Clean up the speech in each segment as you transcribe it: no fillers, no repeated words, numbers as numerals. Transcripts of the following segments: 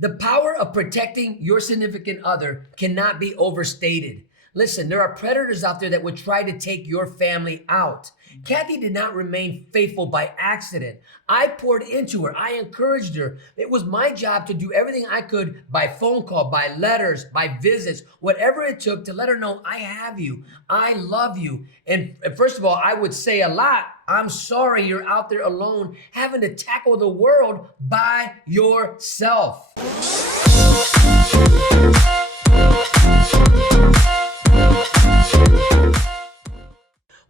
The power of protecting your significant other cannot be overstated. Listen, there are predators out there that would try to take your family out. Cathy did not remain faithful by accident. I poured into her. I encouraged her. It was my job to do everything I could by phone call, by letters, by visits, whatever it took to let her know I have you. I love you. And first of all, I would say a lot. I'm sorry you're out there alone having to tackle the world by yourself.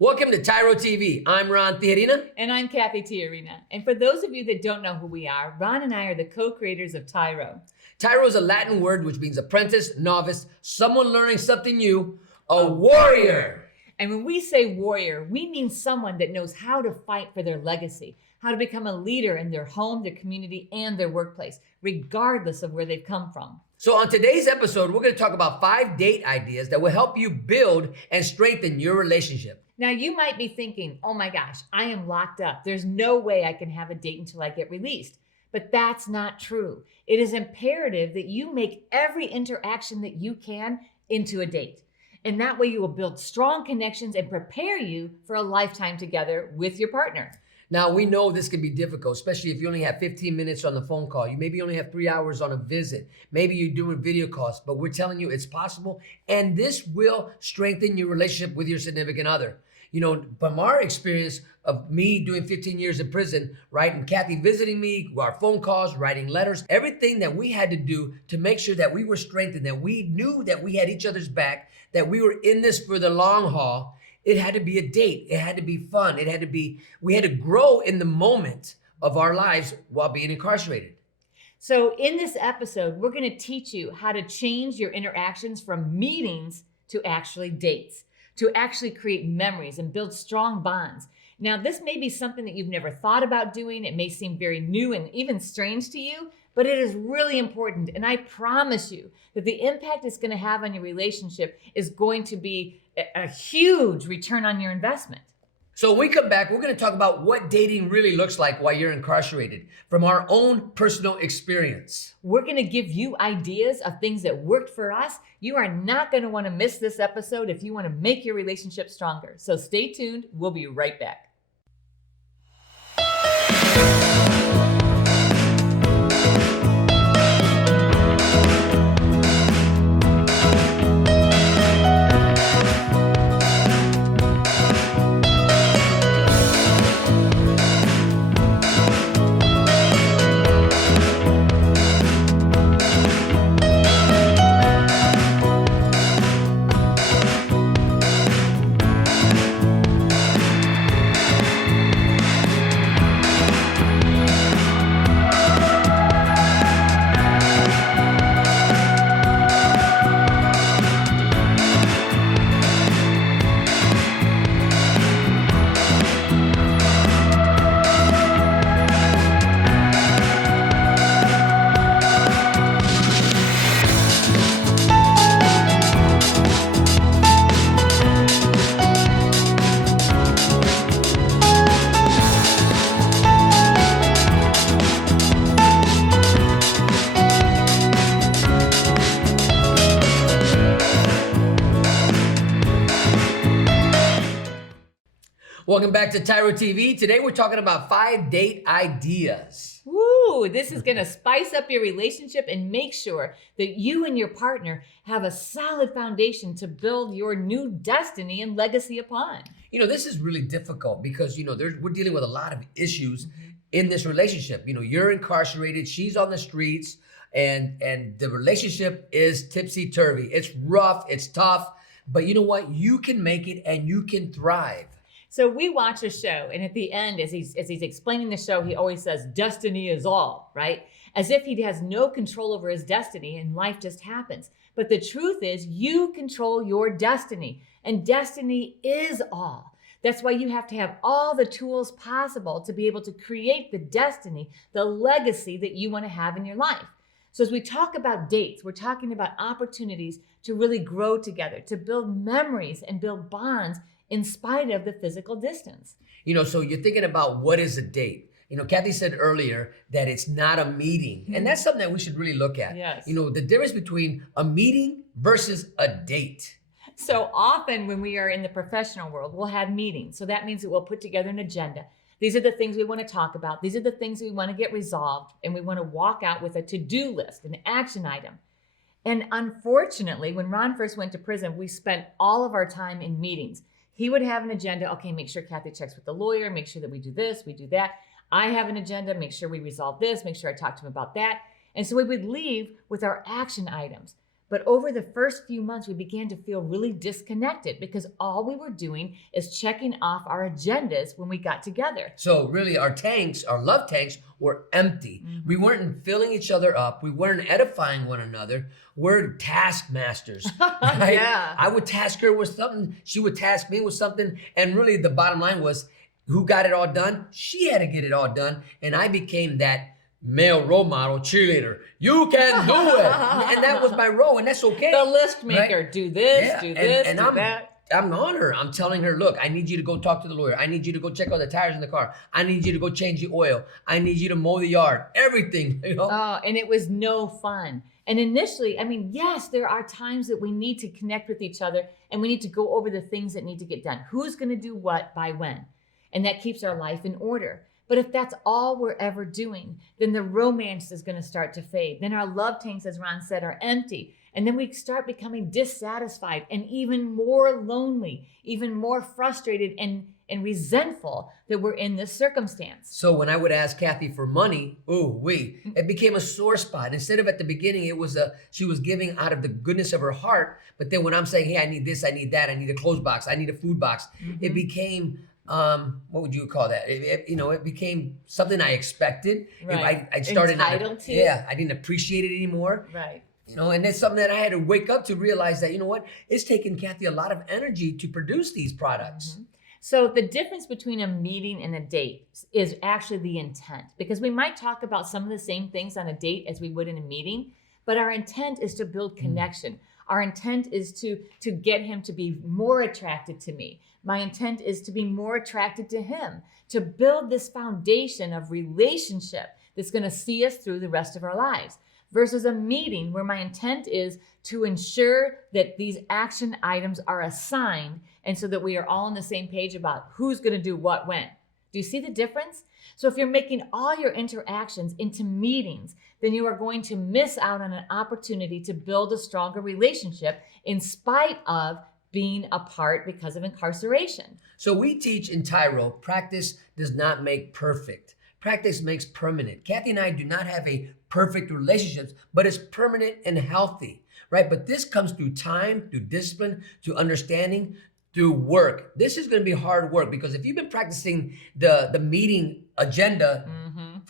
Welcome to TYRO TV. I'm Ron Tijerina. And I'm Cathy Tijerina. And for those of you that don't know who we are, Ron and I are the co-creators of TYRO. TYRO is a Latin word which means apprentice, novice, someone learning something new, a warrior. And when we say warrior, we mean someone that knows how to fight for their legacy, how to become a leader in their home, their community, and their workplace, regardless of where they've come from. So on today's episode, we're going to talk about 5 date ideas that will help you build and strengthen your relationship. Now, you might be thinking, oh my gosh, I am locked up. There's no way I can have a date until I get released. But that's not true. It is imperative that you make every interaction that you can into a date. And that way you will build strong connections and prepare you for a lifetime together with your partner. Now, we know this can be difficult, especially if you only have 15 minutes on the phone call. You maybe only have 3 hours on a visit. Maybe you're doing video calls, but we're telling you it's possible. And this will strengthen your relationship with your significant other. You know, from our experience of me doing 15 years in prison, right, and Cathy visiting me, our phone calls, writing letters, everything that we had to do to make sure that we were strengthened, that we knew that we had each other's back, that we were in this for the long haul. It had to be a date. It had to be fun. We had to grow in the moment of our lives while being incarcerated. So in this episode, we're going to teach you how to change your interactions from meetings to actually dates, to actually create memories and build strong bonds. Now, this may be something that you've never thought about doing. It may seem very new and even strange to you, but it is really important. And I promise you that the impact it's going to have on your relationship is going to be a huge return on your investment. So when we come back, we're going to talk about what dating really looks like while you're incarcerated from our own personal experience. We're going to give you ideas of things that worked for us. You are not going to want to miss this episode if you want to make your relationship stronger. So stay tuned. We'll be right back. Welcome back to TYRO TV. Today we're talking about 5 date ideas. Woo! This is going to spice up your relationship and make sure that you and your partner have a solid foundation to build your new destiny and legacy upon. You know, this is really difficult because, you know, we're dealing with a lot of issues in this relationship. You know, you're incarcerated, she's on the streets, and the relationship is tipsy-turvy. It's rough, it's tough, but you know what? You can make it and you can thrive. So we watch a show, and at the end, as he's explaining the show, he always says, "Destiny is all," right? As if he has no control over his destiny and life just happens. But the truth is, you control your destiny, and destiny is all. That's why you have to have all the tools possible to be able to create the destiny, the legacy that you want to have in your life. So as we talk about dates, we're talking about opportunities to really grow together, to build memories and build bonds in spite of the physical distance. You know, so you're thinking about what is a date? Kathy said earlier that it's not a meeting. And that's something that we should really look at. Yes. The difference between a meeting versus a date. So often when we are in the professional world, we'll have meetings. So that means that we'll put together an agenda. These are the things we want to talk about. These are the things we want to get resolved. And we want to walk out with a to-do list, an action item. And unfortunately, when Ron first went to prison, we spent all of our time in meetings. He would have an agenda. Okay, make sure Cathy checks with the lawyer. Make sure that we do this, we do that. I have an agenda. Make sure we resolve this. Make sure I talk to him about that. And so we would leave with our action items. But over the first few months, we began to feel really disconnected because all we were doing is checking off our agendas when we got together. So really our love tanks were empty. We weren't filling each other up. We weren't edifying one another. We're taskmasters, right? Yeah. I would task her with something. She would task me with something. And really the bottom line was, who got it all done? She had to get it all done. And I became that male role model cheerleader. You can do it. And that was my role, and that's okay. The list maker, right? do this, Yeah. do this, and do I'm, that. I'm on her. I'm telling her, look, I need you to go talk to the lawyer. I need you to go check all the tires in the car. I need you to go change the oil. I need you to mow the yard. Everything, Oh, and it was no fun. And initially, yes, there are times that we need to connect with each other and we need to go over the things that need to get done. Who's going to do what by when? And that keeps our life in order. But if that's all we're ever doing, then the romance is going to start to fade. Then our love tanks, as Ron said, are empty. And then we start becoming dissatisfied and even more lonely, even more frustrated and resentful that we're in this circumstance. So when I would ask Cathy for money, it became a sore spot. Instead of at the beginning, she was giving out of the goodness of her heart. But then when I'm saying, hey, I need this, I need that, I need a clothes box, I need a food box, it became what would you call that? It became something I expected. Right. I started entitled to. Yeah, I didn't appreciate it anymore. Right. And it's something that I had to wake up to realize that, it's taken Cathy a lot of energy to produce these products. So the difference between a meeting and a date is actually the intent, because we might talk about some of the same things on a date as we would in a meeting, but our intent is to build connection. Our intent is to get him to be more attracted to me. My intent is to be more attracted to him, to build this foundation of relationship that's going to see us through the rest of our lives, versus a meeting where my intent is to ensure that these action items are assigned and so that we are all on the same page about who's going to do what when. Do you see the difference? So if you're making all your interactions into meetings, then you are going to miss out on an opportunity to build a stronger relationship in spite of being apart because of incarceration. So we teach in TYRO, practice does not make perfect. Practice makes permanent. Cathy and I do not have a perfect relationship, but it's permanent and healthy, right? But this comes through time, through discipline, through understanding, through work. This is going to be hard work because if you've been practicing the meeting agenda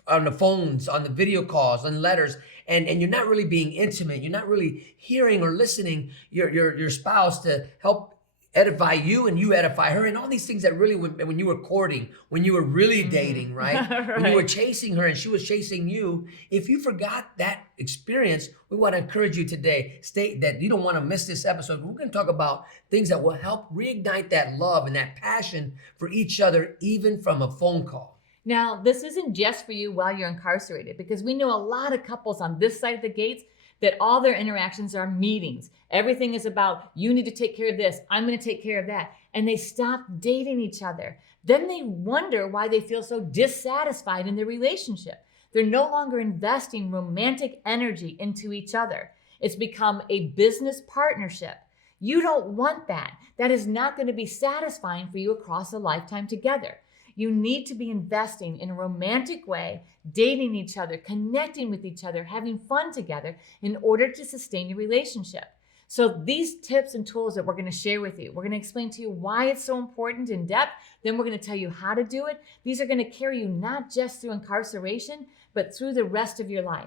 on the phones, on the video calls, on letters, and you're not really being intimate, you're not really hearing or listening your spouse to help edify you and you edify her, and all these things that really, when you were courting, when you were really dating, right? Right. When you were chasing her and she was chasing you, if you forgot that experience, we want to encourage you today, state that you don't want to miss this episode. We're going to talk about things that will help reignite that love and that passion for each other, even from a phone call. Now, this isn't just for you while you're incarcerated, because we know a lot of couples on this side of the gates that all their interactions are meetings. Everything is about, you need to take care of this, I'm going to take care of that. And they stop dating each other. Then they wonder why they feel so dissatisfied in their relationship. They're no longer investing romantic energy into each other. It's become a business partnership. You don't want that. That is not going to be satisfying for you across a lifetime together. You need to be investing in a romantic way, dating each other, connecting with each other, having fun together in order to sustain your relationship. So these tips and tools that we're going to share with you, we're going to explain to you why it's so important in depth. Then we're going to tell you how to do it. These are going to carry you not just through incarceration, but through the rest of your life.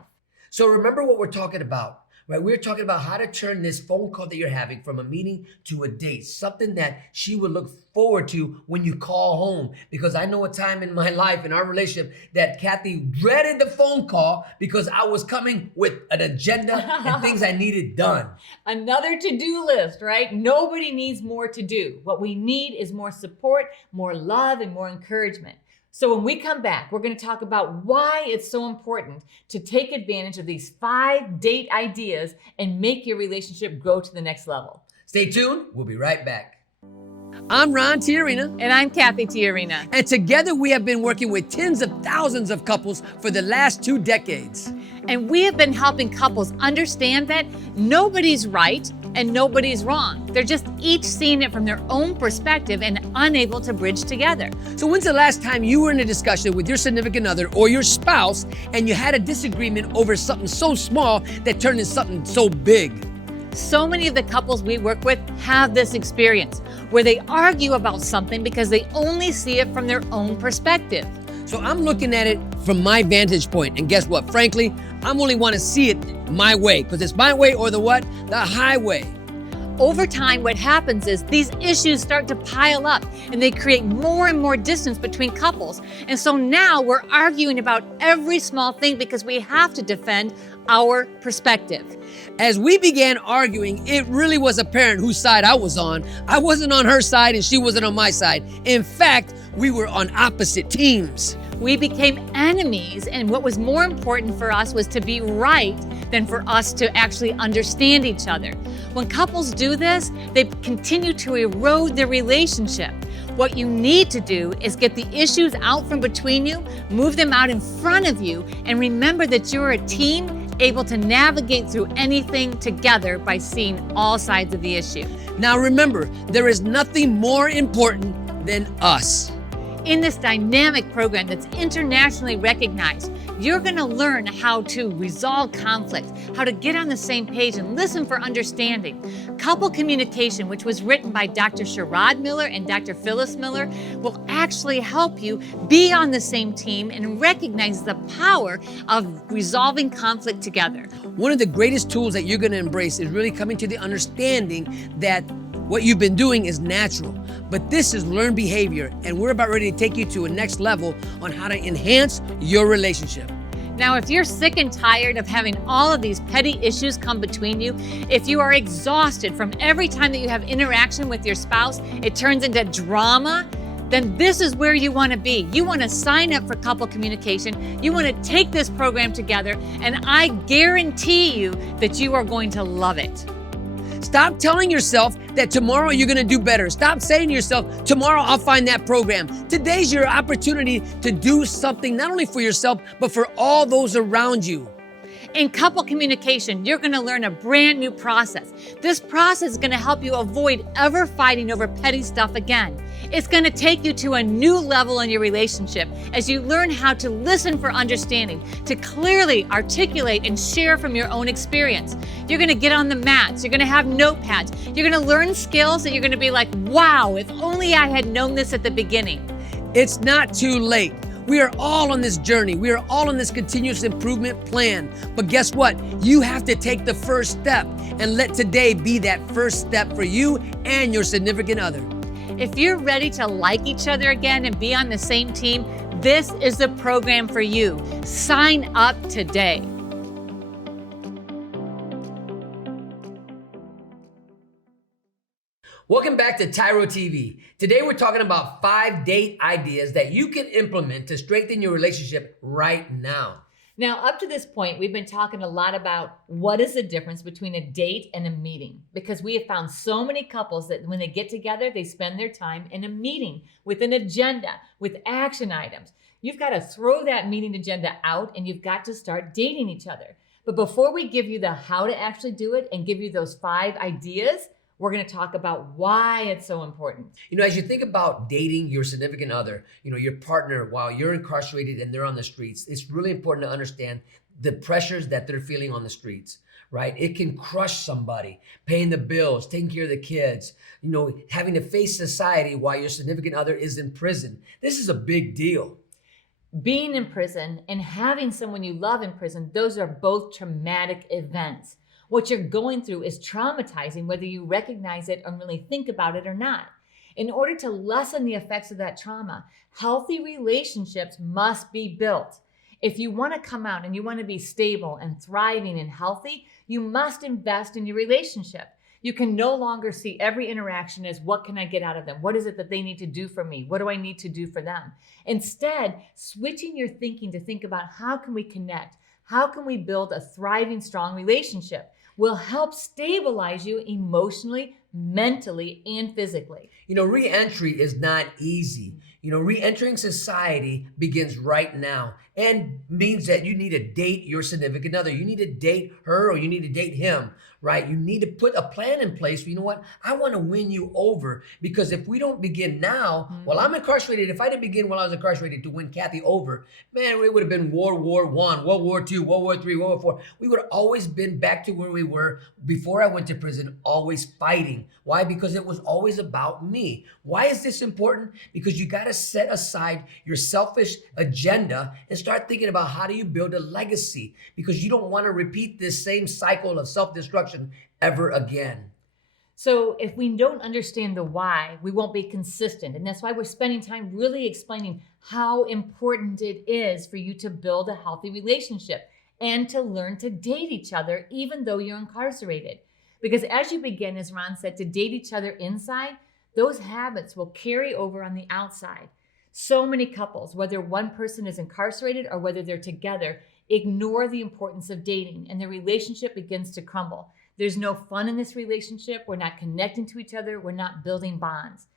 So remember what we're talking about, right? We're talking about how to turn this phone call that you're having from a meeting to a date, something that she would look forward to when you call home. Because I know a time in my life, in our relationship, that Cathy dreaded the phone call because I was coming with an agenda and things I needed done. Another to-do list, right? Nobody needs more to do. What we need is more support, more love, and more encouragement. So when we come back, we're going to talk about why it's so important to take advantage of these 5 date ideas and make your relationship grow to the next level. Stay tuned. We'll be right back. I'm Ron Tijerina. And I'm Cathy Tijerina. And together we have been working with tens of thousands of couples for the last 2 decades. And we have been helping couples understand that nobody's right and nobody's wrong. They're just each seeing it from their own perspective and unable to bridge together. So when's the last time you were in a discussion with your significant other or your spouse and you had a disagreement over something so small that turned into something so big? So many of the couples we work with have this experience where they argue about something because they only see it from their own perspective. So I'm looking at it from my vantage point, and guess what? Frankly, I'm only want to see it my way, because it's my way or the what? The highway. Over time, what happens is these issues start to pile up and they create more and more distance between couples. And so now we're arguing about every small thing because we have to defend our perspective. As we began arguing, it really was apparent whose side I was on. I wasn't on her side and she wasn't on my side. In fact, we were on opposite teams. We became enemies, and what was more important for us was to be right than for us to actually understand each other. When couples do this, they continue to erode their relationship. What you need to do is get the issues out from between you, move them out in front of you, and remember that you're a team able to navigate through anything together by seeing all sides of the issue. Now remember, there is nothing more important than us. In this dynamic program that's internationally recognized, you're going to learn how to resolve conflict, how to get on the same page and listen for understanding. Couple communication, which was written by Dr. Sherrod Miller and Dr. Phyllis Miller, will actually help you be on the same team and recognize the power of resolving conflict together. One of the greatest tools that you're going to embrace is really coming to the understanding that what you've been doing is natural, but this is learned behavior, and we're about ready to take you to a next level on how to enhance your relationship. Now, if you're sick and tired of having all of these petty issues come between you, if you are exhausted from every time that you have interaction with your spouse, it turns into drama, then this is where you want to be. You want to sign up for couple communication. You want to take this program together, and I guarantee you that you are going to love it. Stop telling yourself that tomorrow you're going to do better. Stop saying to yourself, tomorrow I'll find that program. Today's your opportunity to do something not only for yourself, but for all those around you. In couple communication, you're going to learn a brand new process. This process is going to help you avoid ever fighting over petty stuff again. It's going to take you to a new level in your relationship as you learn how to listen for understanding, to clearly articulate and share from your own experience. You're going to get on the mats. You're going to have notepads. You're going to learn skills that you're going to be like, wow, if only I had known this at the beginning. It's not too late. We are all on this journey. We are all on this continuous improvement plan. But guess what? You have to take the first step and let today be that first step for you and your significant other. If you're ready to like each other again and be on the same team, this is the program for you. Sign up today. Welcome back to TYRO TV. Today we're talking about 5 date ideas that you can implement to strengthen your relationship right now. Now, up to this point, we've been talking a lot about what is the difference between a date and a meeting, because we have found so many couples that when they get together, they spend their time in a meeting with an agenda, with action items. You've got to throw that meeting agenda out and you've got to start dating each other. But before we give you the how to actually do it and give you those 5 ideas, we're going to talk about why it's so important. You know, as you think about dating your significant other, your partner while you're incarcerated and they're on the streets, it's really important to understand the pressures that they're feeling on the streets, right? It can crush somebody, paying the bills, taking care of the kids, having to face society while your significant other is in prison. This is a big deal. Being in prison and having someone you love in prison, those are both traumatic events. What you're going through is traumatizing, whether you recognize it or really think about it or not. In order to lessen the effects of that trauma, healthy relationships must be built. If you want to come out and you want to be stable and thriving and healthy, you must invest in your relationship. You can no longer see every interaction as what can I get out of them? What is it that they need to do for me? What do I need to do for them? Instead, switching your thinking to think about how can we connect? How can we build a thriving, strong relationship will help stabilize you emotionally, mentally, and physically. Re-entry is not easy. Re-entering society begins right now and means that you need to date your significant other. You need to date her or you need to date him, right? You need to put a plan in place. You know what? I want to win you over, because if we don't begin now, while I'm incarcerated, if I didn't begin while I was incarcerated to win Cathy over, man, it would have been World War I, World War II, World War III, World War IV. We would have always been back to where we were before I went to prison, always fighting. Why? Because it was always about me. Why is this important? Because you got to set aside your selfish agenda and start thinking about how do you build a legacy, because you don't want to repeat this same cycle of self-destruction ever again. So if we don't understand the why, we won't be consistent. And that's why we're spending time really explaining how important it is for you to build a healthy relationship and to learn to date each other, even though you're incarcerated. Because as you begin, as Ron said, to date each other inside, those habits will carry over on the outside. So many couples, whether one person is incarcerated or whether they're together, ignore the importance of dating and the relationship begins to crumble. There's no fun in this relationship. We're not connecting to each other. We're not building bonds.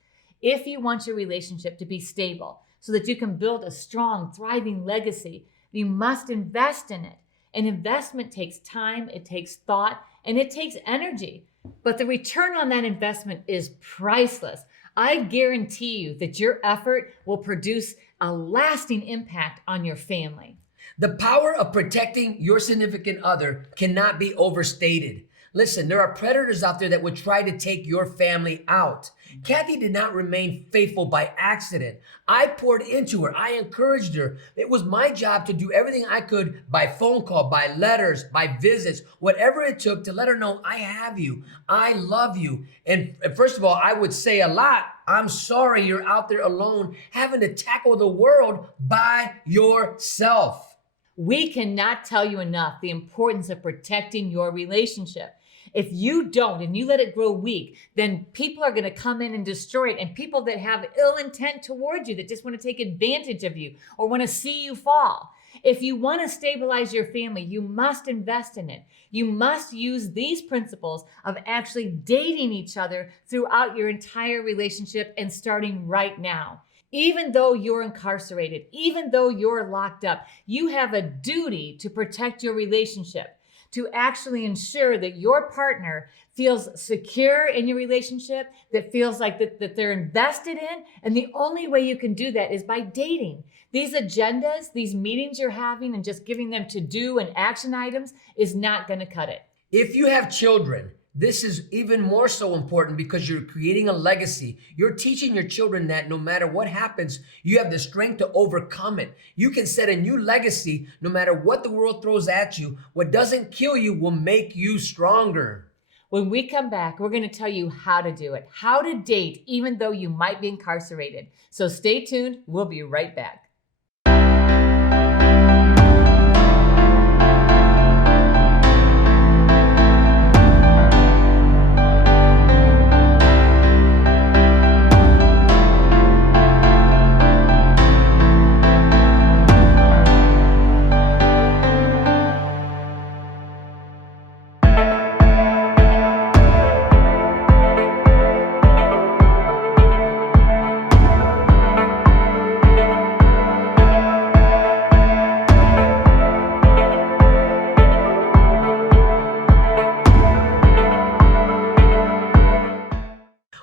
If you want your relationship to be stable so that you can build a strong, thriving legacy, you must invest in it. And investment takes time, it takes thought, and it takes energy. But the return on that investment is priceless. I guarantee you that your effort will produce a lasting impact on your family. The power of protecting your significant other cannot be overstated. Listen, there are predators out there that would try to take your family out. Cathy did not remain faithful by accident. I poured into her. I encouraged her. It was my job to do everything I could by phone call, by letters, by visits, whatever it took to let her know I have you. I love you. And first of all, I would say a lot. I'm sorry you're out there alone having to tackle the world by yourself. We cannot tell you enough the importance of protecting your relationship. If you don't and you let it grow weak, then people are going to come in and destroy it. And people that have ill intent towards you, that just want to take advantage of you or want to see you fall. If you want to stabilize your family, you must invest in it. You must use these principles of actually dating each other throughout your entire relationship and starting right now. Even though you're incarcerated, even though you're locked up, you have a duty to protect your relationship, to actually ensure that your partner feels secure in your relationship, that feels like that they're invested in. And the only way you can do that is by dating. These agendas, these meetings you're having and just giving them to do and action items is not going to cut it. If you have children, this is even more so important because you're creating a legacy. You're teaching your children that no matter what happens, you have the strength to overcome it. You can set a new legacy no matter what the world throws at you. What doesn't kill you will make you stronger. When we come back, we're going to tell you how to do it, how to date even though you might be incarcerated. So stay tuned. We'll be right back.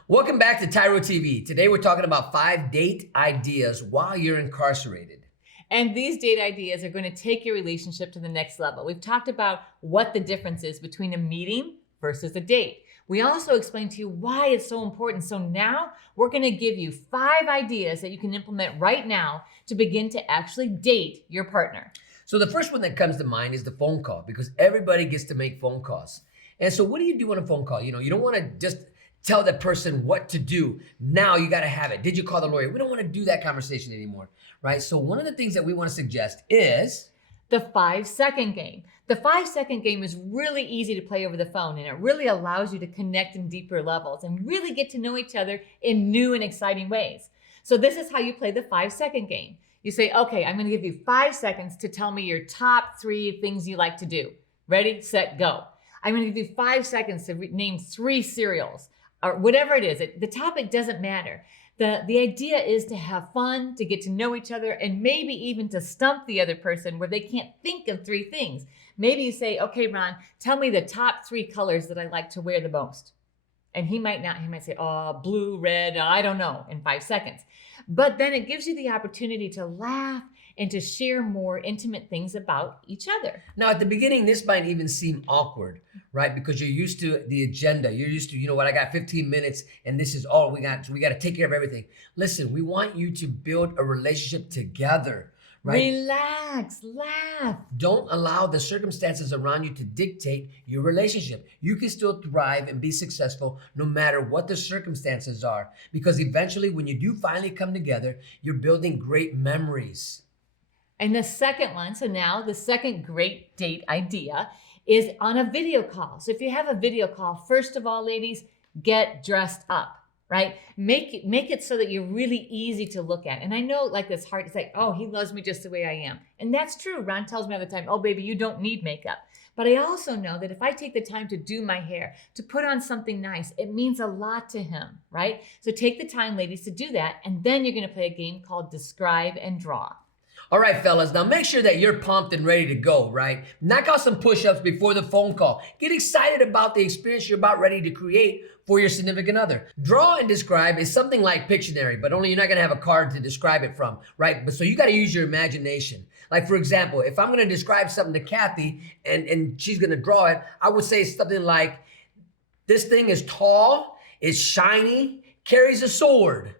Welcome back to TYRO TV. Today we're talking about 5 date ideas while you're incarcerated. And these date ideas are going to take your relationship to the next level. We've talked about what the difference is between a meeting versus a date. We also explained to you why it's so important. So now we're going to give you 5 ideas that you can implement right now to begin to actually date your partner. So the first one that comes to mind is the phone call, because everybody gets to make phone calls. And so what do you do on a phone call? You don't want to just tell that person what to do. Now you got to have it. Did you call the lawyer? We don't want to do that conversation anymore, right? So one of the things that we want to suggest is the 5-second game. The 5-second game is really easy to play over the phone, and it really allows you to connect in deeper levels and really get to know each other in new and exciting ways. So this is how you play the 5-second game. You say, okay, I'm going to give you 5 seconds to tell me your top 3 things you like to do. Ready, set, go. I'm going to give you 5 seconds to name 3 cereals or whatever it is. The topic doesn't matter. The idea is to have fun, to get to know each other, and maybe even to stump the other person where they can't think of 3 things. Maybe you say, okay, Ron, tell me the top 3 colors that I like to wear the most. And he might say, oh, blue, red, I don't know, in 5 seconds. But then it gives you the opportunity to laugh and to share more intimate things about each other. Now, at the beginning, this might even seem awkward, right? Because you're used to the agenda. You're used to, you know what, I got 15 minutes and this is all we got. So we got to take care of everything. Listen, we want you to build a relationship together, right? Relax, laugh. Don't allow the circumstances around you to dictate your relationship. You can still thrive and be successful no matter what the circumstances are. Because eventually, when you do finally come together, you're building great memories. And the second one, so now the second great date idea is on a video call. So if you have a video call, first of all, ladies, get dressed up, right? Make it so that you're really easy to look at. And I know like this heart is like, oh, he loves me just the way I am. And that's true. Ron tells me all the time, oh, baby, you don't need makeup. But I also know that if I take the time to do my hair, to put on something nice, it means a lot to him, right? So take the time, ladies, to do that. And then you're going to play a game called Describe and Draw. All right, fellas, now make sure that you're pumped and ready to go, right? Knock out some push-ups before the phone call. Get excited about the experience you're about ready to create for your significant other. Draw and describe is something like Pictionary, but only you're not gonna have a card to describe it from, right? But so you gotta use your imagination. Like for example, if I'm gonna describe something to Cathy and she's gonna draw it, I would say something like, this thing is tall, it's shiny, carries a sword.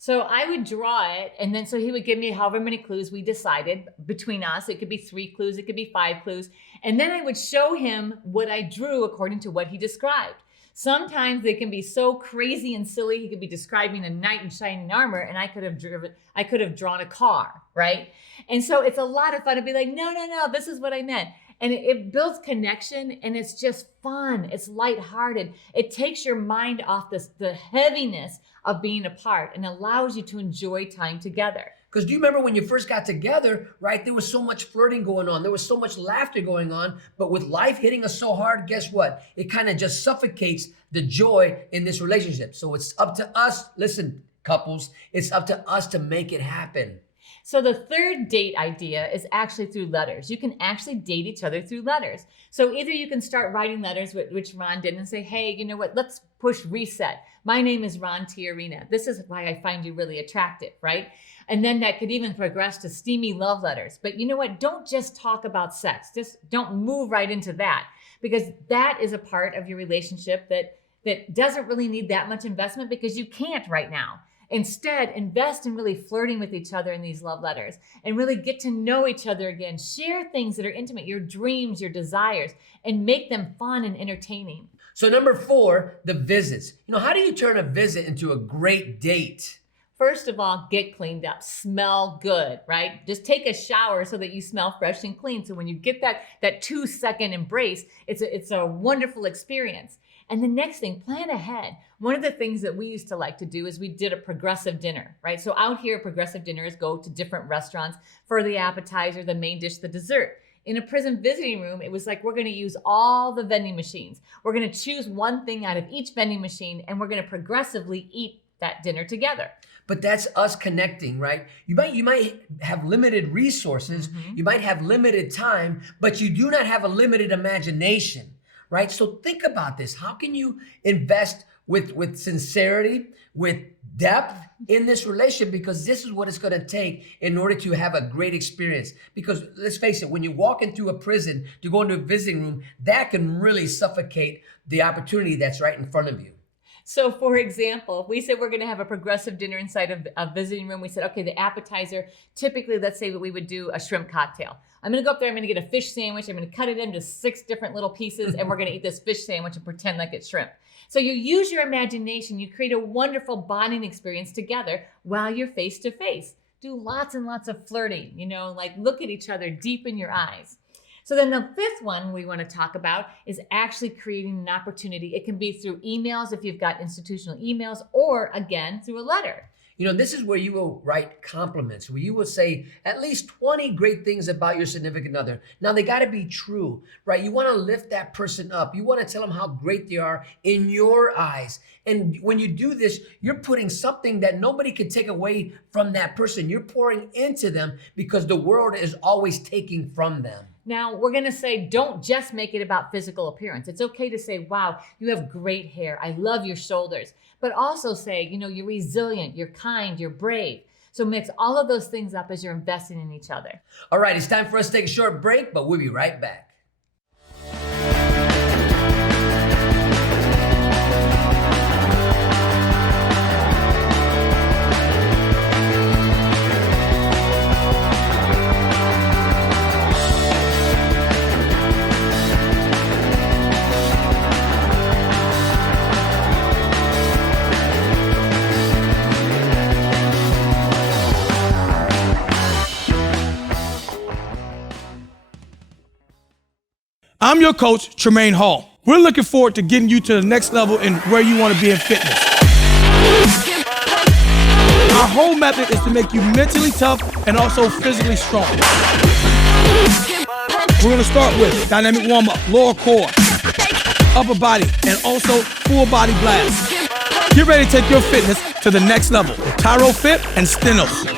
So I would draw it, and then so he would give me however many clues we decided between us. It could be 3 clues, it could be 5 clues. And then I would show him what I drew according to what he described. Sometimes they can be so crazy and silly. He could be describing a knight in shining armor, and I could have drawn a car, right? And so it's a lot of fun to be like, no, this is what I meant. And it builds connection, and it's just fun. It's lighthearted. It takes your mind off the heaviness of being apart and allows you to enjoy time together. Because do you remember when you first got together, right? There was so much flirting going on. There was so much laughter going on. But with life hitting us so hard, guess what? It kind of just suffocates the joy in this relationship. So it's up to us. Listen, couples, it's up to us to make it happen. So the third date idea is actually through letters. You can actually date each other through letters. So either you can start writing letters, which Ron did, and say, hey, you know what, let's push reset. My name is Ron Tijerina. This is why I find you really attractive, right? And then that could even progress to steamy love letters. But you know what, don't just talk about sex. Just don't move right into that, because that is a part of your relationship that doesn't really need that much investment, because you can't right now. Instead, invest in really flirting with each other in these love letters and really get to know each other again. Share things that are intimate, your dreams, your desires, and make them fun and entertaining. So number 4, the visits. You know, how do you turn a visit into a great date? First of all, get cleaned up, smell good, right? Just take a shower so that you smell fresh and clean. So when you get that 2-second embrace, it's a wonderful experience. And the next thing, plan ahead. One of the things that we used to like to do is we did a progressive dinner, right? So out here, progressive dinners go to different restaurants for the appetizer, the main dish, the dessert. In a prison visiting room, it was like, we're going to use all the vending machines. We're going to choose one thing out of each vending machine, and we're going to progressively eat that dinner together. But that's us connecting, right? You might have limited resources, you might have limited time, but you do not have a limited imagination, right? So think about this. How can you invest with sincerity, with depth in this relationship? Because this is what it's going to take in order to have a great experience. Because let's face it, when you walk into a prison to go into a visiting room, that can really suffocate the opportunity that's right in front of you. So for example, if we said we're going to have a progressive dinner inside of a visiting room, we said, okay, the appetizer, typically, let's say that we would do a shrimp cocktail. I'm going to go up there, I'm going to get a fish sandwich, I'm going to cut it into 6 different little pieces, and we're going to eat this fish sandwich and pretend like it's shrimp. So you use your imagination, you create a wonderful bonding experience together while you're face to face. Do lots and lots of flirting, like look at each other deep in your eyes. So then the fifth one we want to talk about is actually creating an opportunity. It can be through emails if you've got institutional emails, or again, through a letter. This is where you will write compliments, where you will say at least 20 great things about your significant other. Now, they got to be true, right? You want to lift that person up. You want to tell them how great they are in your eyes. And when you do this, you're putting something that nobody can take away from that person. You're pouring into them because the world is always taking from them. Now, we're going to say, don't just make it about physical appearance. It's okay to say, wow, you have great hair. I love your shoulders. But also say, you're resilient, you're kind, you're brave. So mix all of those things up as you're investing in each other. All right, it's time for us to take a short break, but we'll be right back. I'm your coach, Tremaine Hall. We're looking forward to getting you to the next level in where you want to be in fitness. Our whole method is to make you mentally tough and also physically strong. We're going to start with dynamic warm-up, lower core, upper body, and also full body blast. Get ready to take your fitness to the next level with TYRO Fit and Stenos.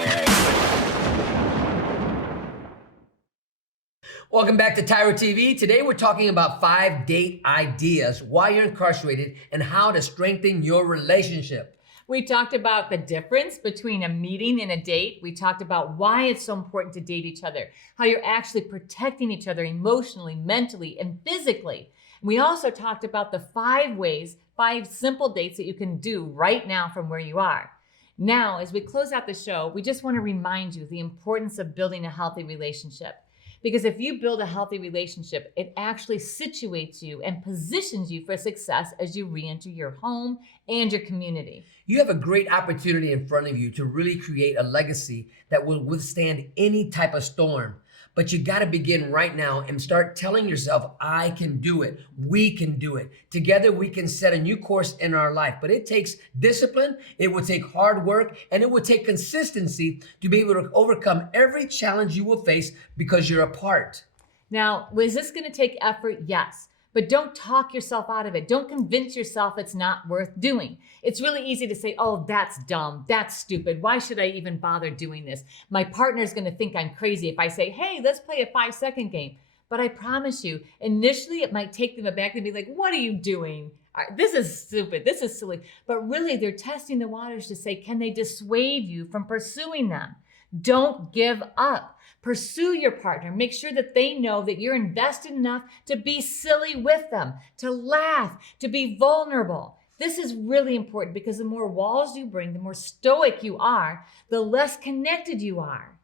Welcome back to TYRO TV. Today we're talking about 5 date ideas, why you're incarcerated, and how to strengthen your relationship. We talked about the difference between a meeting and a date. We talked about why it's so important to date each other, how you're actually protecting each other emotionally, mentally, and physically. We also talked about the 5 simple dates that you can do right now from where you are. Now, as we close out the show, we just want to remind you the importance of building a healthy relationship. Because if you build a healthy relationship, it actually situates you and positions you for success as you re-enter your home and your community. You have a great opportunity in front of you to really create a legacy that will withstand any type of storm. But you got to begin right now and start telling yourself, I can do it. We can do it. Together, we can set a new course in our life. But it takes discipline, it will take hard work, and it will take consistency to be able to overcome every challenge you will face because you're apart. Now, is this going to take effort? Yes. But don't talk yourself out of it. Don't convince yourself it's not worth doing. It's really easy to say, oh, that's dumb. That's stupid. Why should I even bother doing this? My partner's going to think I'm crazy if I say, hey, let's play a 5-second game. But I promise you, initially it might take them aback and be like, what are you doing? This is stupid. This is silly. But really, they're testing the waters to say, can they dissuade you from pursuing them? Don't give up. Pursue your partner. Make sure that they know that you're invested enough to be silly with them, to laugh, to be vulnerable. This is really important because the more walls you bring, the more stoic you are, the less connected you are.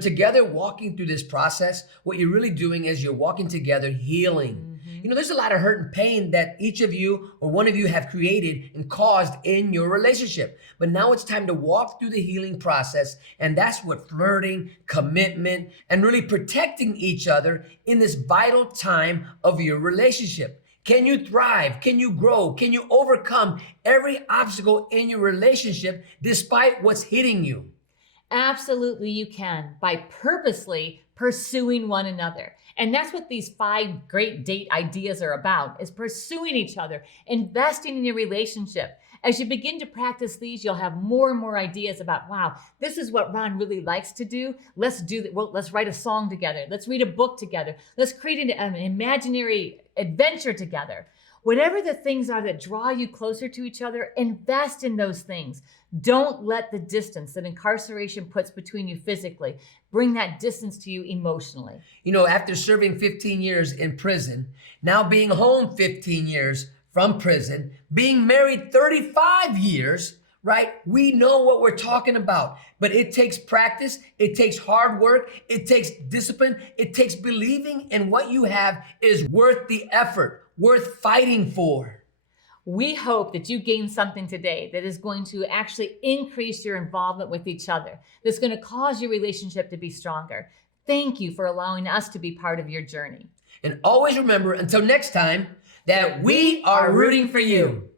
Together walking through this process, what you're really doing is you're walking together healing. There's a lot of hurt and pain that each of you or one of you have created and caused in your relationship. But now it's time to walk through the healing process. And that's what flirting, commitment, and really protecting each other in this vital time of your relationship. Can you thrive? Can you grow? Can you overcome every obstacle in your relationship despite what's hitting you? Absolutely, you can, by purposely pursuing one another. And that's what these 5 great date ideas are about, is pursuing each other, investing in your relationship. As you begin to practice these, you'll have more and more ideas about, wow, this is what Ron really likes to do. Let's do that. Well, let's write a song together. Let's read a book together. Let's create an imaginary adventure together. Whatever the things are that draw you closer to each other, invest in those things. Don't let the distance that incarceration puts between you physically bring that distance to you emotionally. After serving 15 years in prison, now being home 15 years from prison, being married 35 years, right? We know what we're talking about, but it takes practice. It takes hard work. It takes discipline. It takes believing in what you have is worth the effort, worth fighting for. We hope that you gain something today that is going to actually increase your involvement with each other, that's going to cause your relationship to be stronger. Thank you for allowing us to be part of your journey. And always remember, until next time, that we are rooting for you.